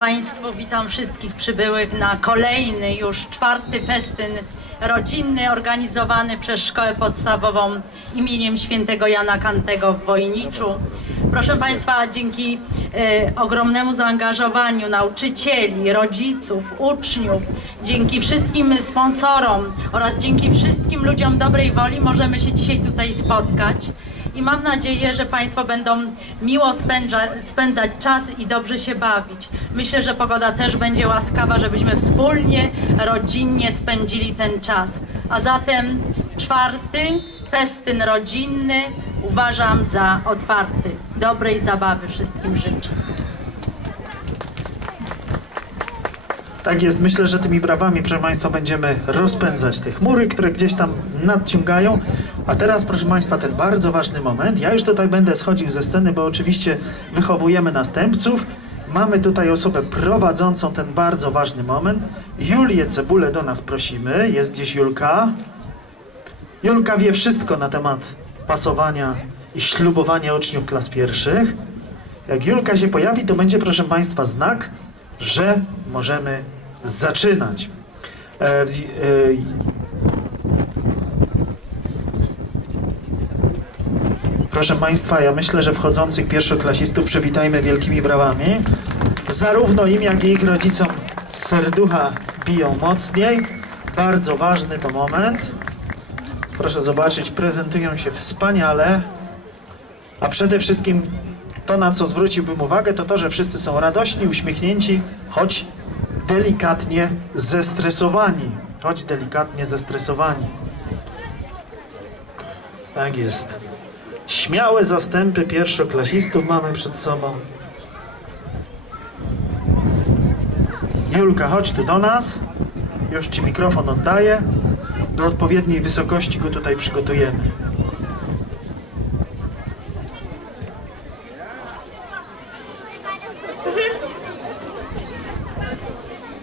Państwu, witam wszystkich przybyłych na kolejny już czwarty festyn rodzinny organizowany przez Szkołę Podstawową imieniem świętego Jana Kantego w Wojniczu. Proszę Państwa, dzięki e, ogromnemu zaangażowaniu nauczycieli, rodziców, uczniów, dzięki wszystkim sponsorom oraz dzięki wszystkim ludziom dobrej woli możemy się dzisiaj tutaj spotkać i mam nadzieję, że Państwo będą miło spędza, spędzać czas i dobrze się bawić. Myślę, że pogoda też będzie łaskawa, żebyśmy wspólnie, rodzinnie spędzili ten czas. A zatem czwarty festyn rodzinny uważam za otwarty. Dobrej zabawy wszystkim życzę. Tak jest, myślę, że tymi brawami, proszę Państwa, będziemy rozpędzać te chmury, które gdzieś tam nadciągają. A teraz, proszę Państwa, ten bardzo ważny moment. Ja już tutaj będę schodził ze sceny, bo oczywiście wychowujemy następców. Mamy tutaj osobę prowadzącą ten bardzo ważny moment. Julię Cebulę do nas prosimy. Jest gdzieś Julka. Julka wie wszystko na temat pasowania i ślubowania uczniów klas pierwszych. Jak Julka się pojawi, to będzie, proszę Państwa, znak, że możemy zaczynać. E, e, Proszę Państwa, ja myślę, że wchodzących pierwszoklasistów przywitajmy wielkimi brawami. Zarówno im, jak i ich rodzicom serducha biją mocniej. Bardzo ważny to moment. Proszę zobaczyć, prezentują się wspaniale. A przede wszystkim to, na co zwróciłbym uwagę, to to, że wszyscy są radośni, uśmiechnięci, choć delikatnie zestresowani. Choć delikatnie zestresowani. Tak jest. Śmiałe zastępy pierwszoklasistów mamy przed sobą. Julka, chodź tu do nas. Już Ci mikrofon oddaję. Do odpowiedniej wysokości go tutaj przygotujemy.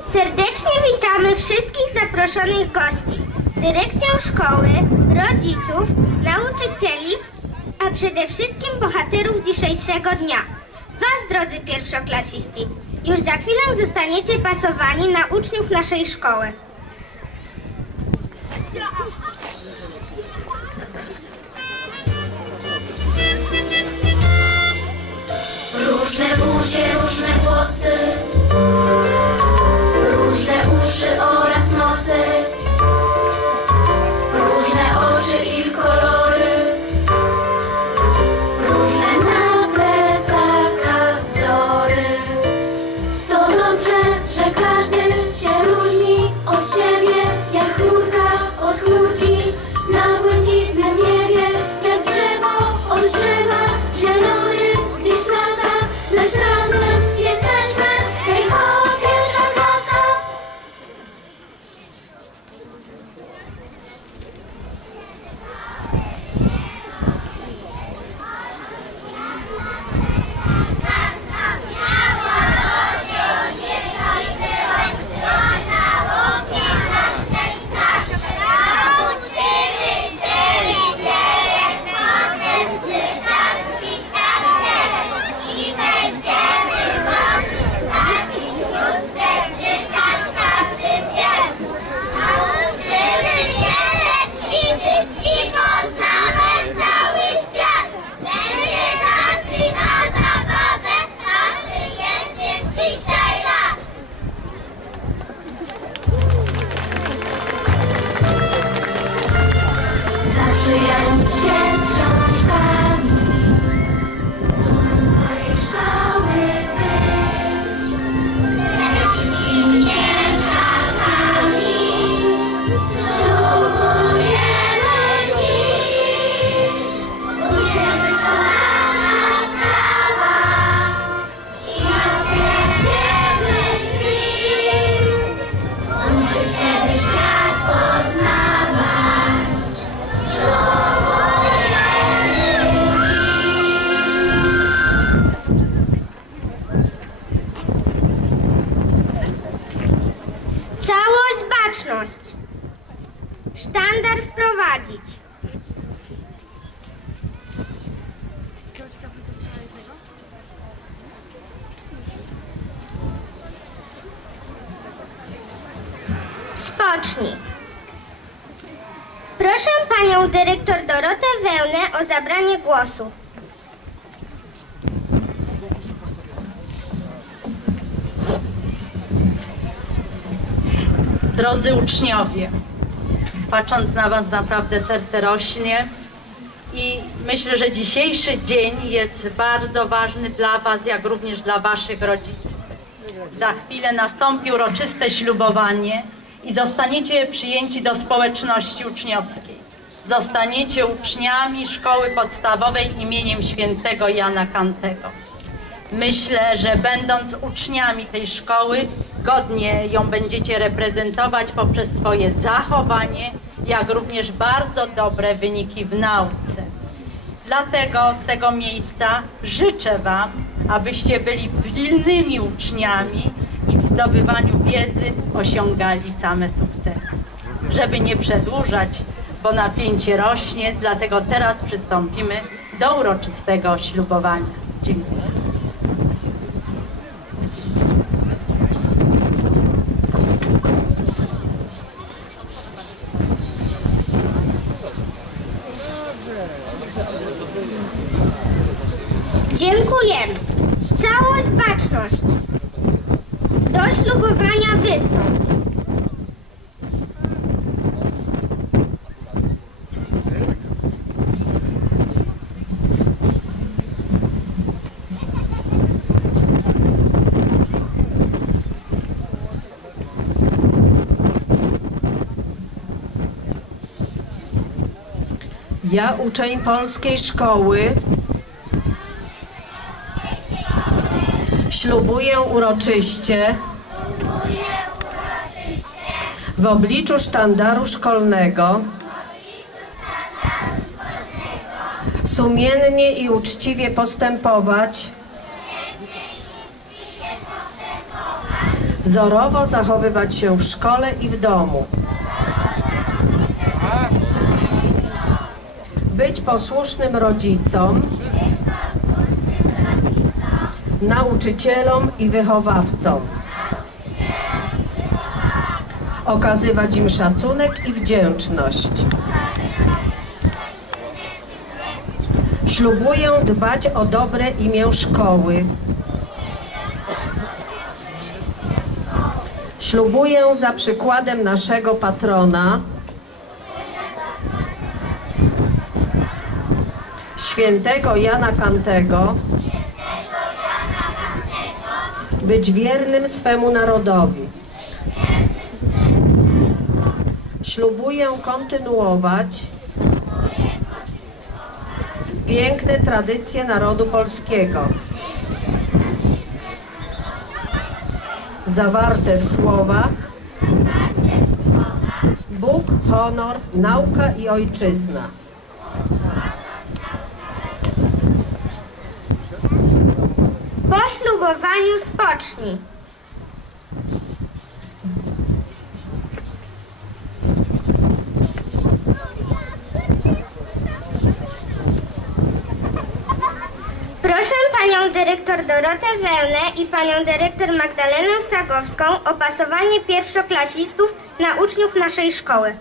Serdecznie witamy wszystkich zaproszonych gości, dyrekcję szkoły, rodziców, nauczycieli, a przede wszystkim bohaterów dzisiejszego dnia. Was, drodzy pierwszoklasiści, już za chwilę zostaniecie pasowani na uczniów naszej szkoły. Różne buzie, różne włosy Różne uszy Drodzy uczniowie, patrząc na Was naprawdę serce rośnie i myślę, że dzisiejszy dzień jest bardzo ważny dla Was, jak również dla Waszych rodziców. Za chwilę nastąpi uroczyste ślubowanie i zostaniecie przyjęci do społeczności uczniowskiej. Zostaniecie uczniami szkoły podstawowej imieniem świętego Jana Kantego. Myślę, że będąc uczniami tej szkoły, godnie ją będziecie reprezentować poprzez swoje zachowanie, jak również bardzo dobre wyniki w nauce. Dlatego z tego miejsca życzę Wam, abyście byli pilnymi uczniami i w zdobywaniu wiedzy osiągali same sukcesy. Żeby nie przedłużać, bo napięcie rośnie, dlatego teraz przystąpimy do uroczystego ślubowania. Dziękuję. Dziękujemy. Całość baczność. Do ślubowania wystąp. Ja, uczeń polskiej szkoły, ślubuję uroczyście w obliczu sztandaru szkolnego sumiennie i uczciwie postępować, wzorowo zachowywać się w szkole i w domu. Być posłusznym rodzicom, nauczycielom i wychowawcom, okazywać im szacunek i wdzięczność. Ślubuję dbać o dobre imię szkoły. Ślubuję za przykładem naszego patrona, świętego Jana Kantego być wiernym swemu narodowi. Ślubuję kontynuować piękne tradycje narodu polskiego. Zawarte w słowach Bóg, honor, nauka i ojczyzna. Po ślubowaniu spocznij. Proszę panią dyrektor Dorotę Wełnę i panią dyrektor Magdalenę Sagowską o pasowanie pierwszoklasistów na uczniów naszej szkoły.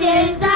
wishes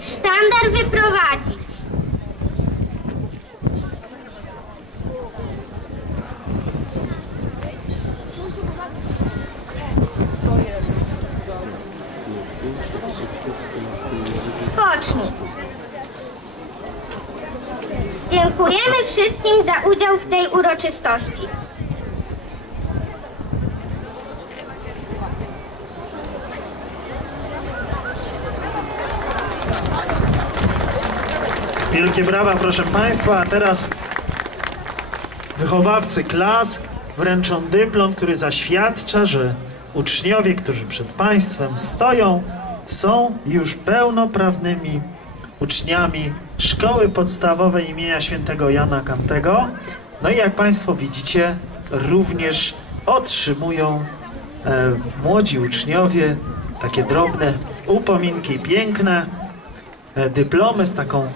Sztandar wyprowadzić. Spocznij. Dziękujemy wszystkim za udział w tej uroczystości. Wielkie brawa, proszę Państwa. A teraz wychowawcy klas wręczą dyplom, który zaświadcza, że uczniowie, którzy przed Państwem stoją, są już pełnoprawnymi uczniami Szkoły Podstawowej imienia świętego Jana Kantego. No i jak Państwo widzicie, również otrzymują e, młodzi uczniowie takie drobne upominki piękne e, dyplomy z taką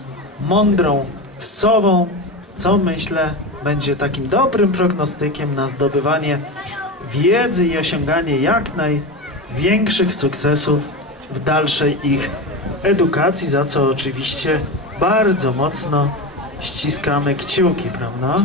mądrą sową, co myślę będzie takim dobrym prognostykiem na zdobywanie wiedzy i osiąganie jak największych sukcesów w dalszej ich edukacji, za co oczywiście bardzo mocno ściskamy kciuki, prawda?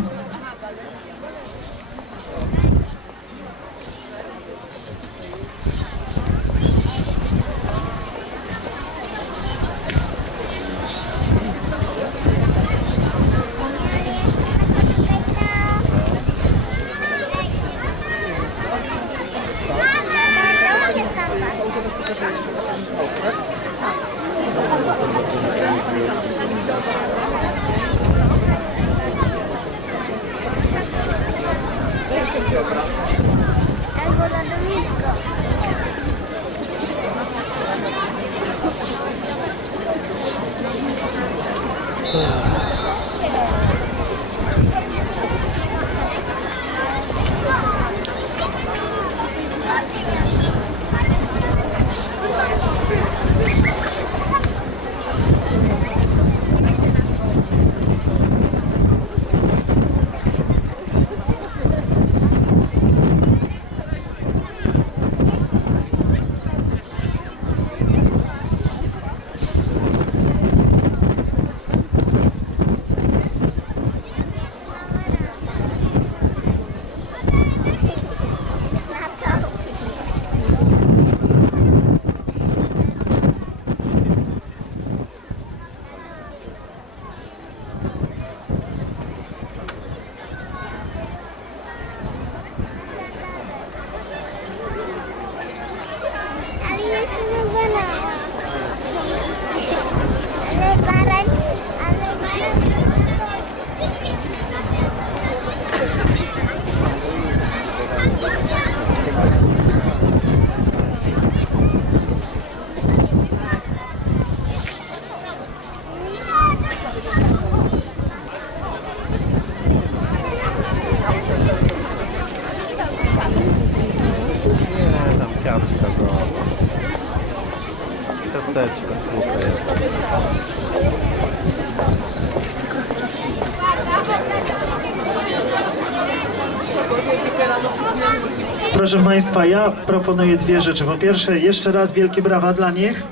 Proszę Państwa, ja proponuję dwie rzeczy. Po pierwsze, jeszcze raz wielkie brawa dla nich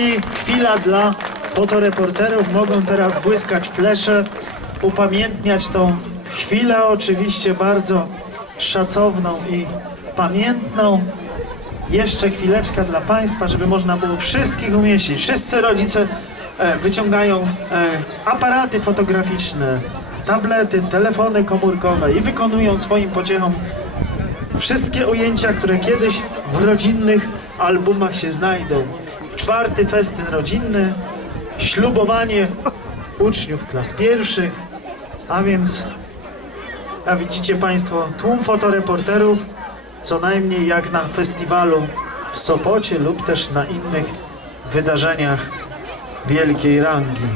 i chwila dla fotoreporterów. Mogą teraz błyskać flesze, upamiętniać tą chwilę, oczywiście bardzo szacowną i pamiętną. Jeszcze chwileczka dla Państwa, żeby można było wszystkich umieścić. Wszyscy rodzice e, wyciągają e, aparaty fotograficzne, tablety, telefony komórkowe i wykonują swoim pociechom wszystkie ujęcia, które kiedyś w rodzinnych albumach się znajdą. Czwarty festyn rodzinny, ślubowanie uczniów klas pierwszych, a więc, a widzicie Państwo, tłum fotoreporterów, co najmniej jak na festiwalu w Sopocie lub też na innych wydarzeniach wielkiej rangi.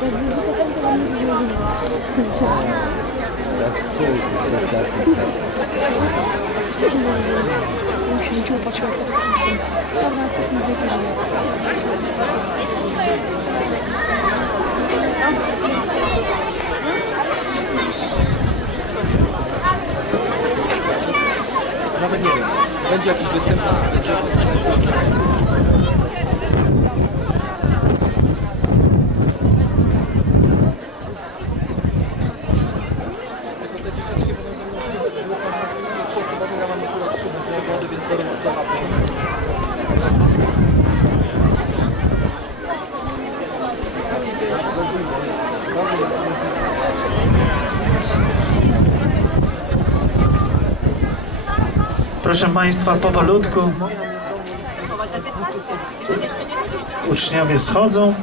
Nawet nie wiem. Będzie jakiś występ. Będzie... Te dzieciaczki potem będą szły, było tam maksymalnie trzy osoby, ja mam akurat trzy przygody, więc do do Proszę Państwa, powolutku. Uczniowie schodzą.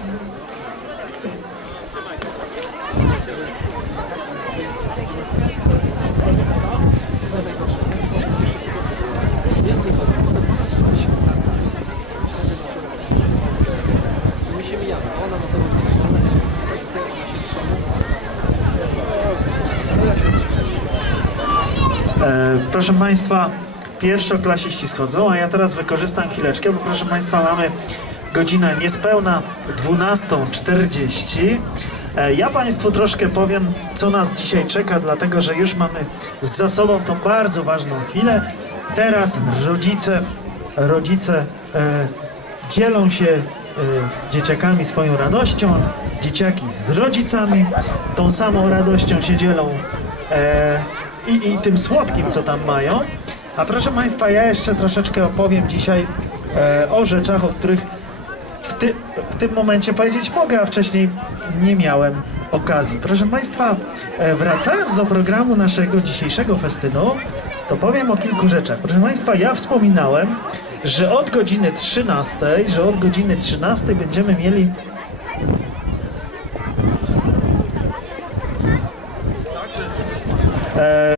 My się mijamy. Ona ma to E, proszę Państwa, pierwszoklasiści schodzą, a ja teraz wykorzystam chwileczkę, bo proszę Państwa mamy godzinę niespełna 12.40. E, ja Państwu troszkę powiem, co nas dzisiaj czeka, dlatego że już mamy za sobą tą bardzo ważną chwilę. Teraz rodzice, rodzice e, dzielą się e, z dzieciakami swoją radością, dzieciaki z rodzicami tą samą radością się dzielą e, i, i tym słodkim, co tam mają. A proszę Państwa, ja jeszcze troszeczkę opowiem dzisiaj e, o rzeczach, o których w, ty, w tym momencie powiedzieć mogę, a wcześniej nie miałem okazji. Proszę Państwa, e, wracając do programu naszego dzisiejszego festynu, to powiem o kilku rzeczach. Proszę Państwa, ja wspominałem, że od godziny 13, że od godziny 13 będziemy mieli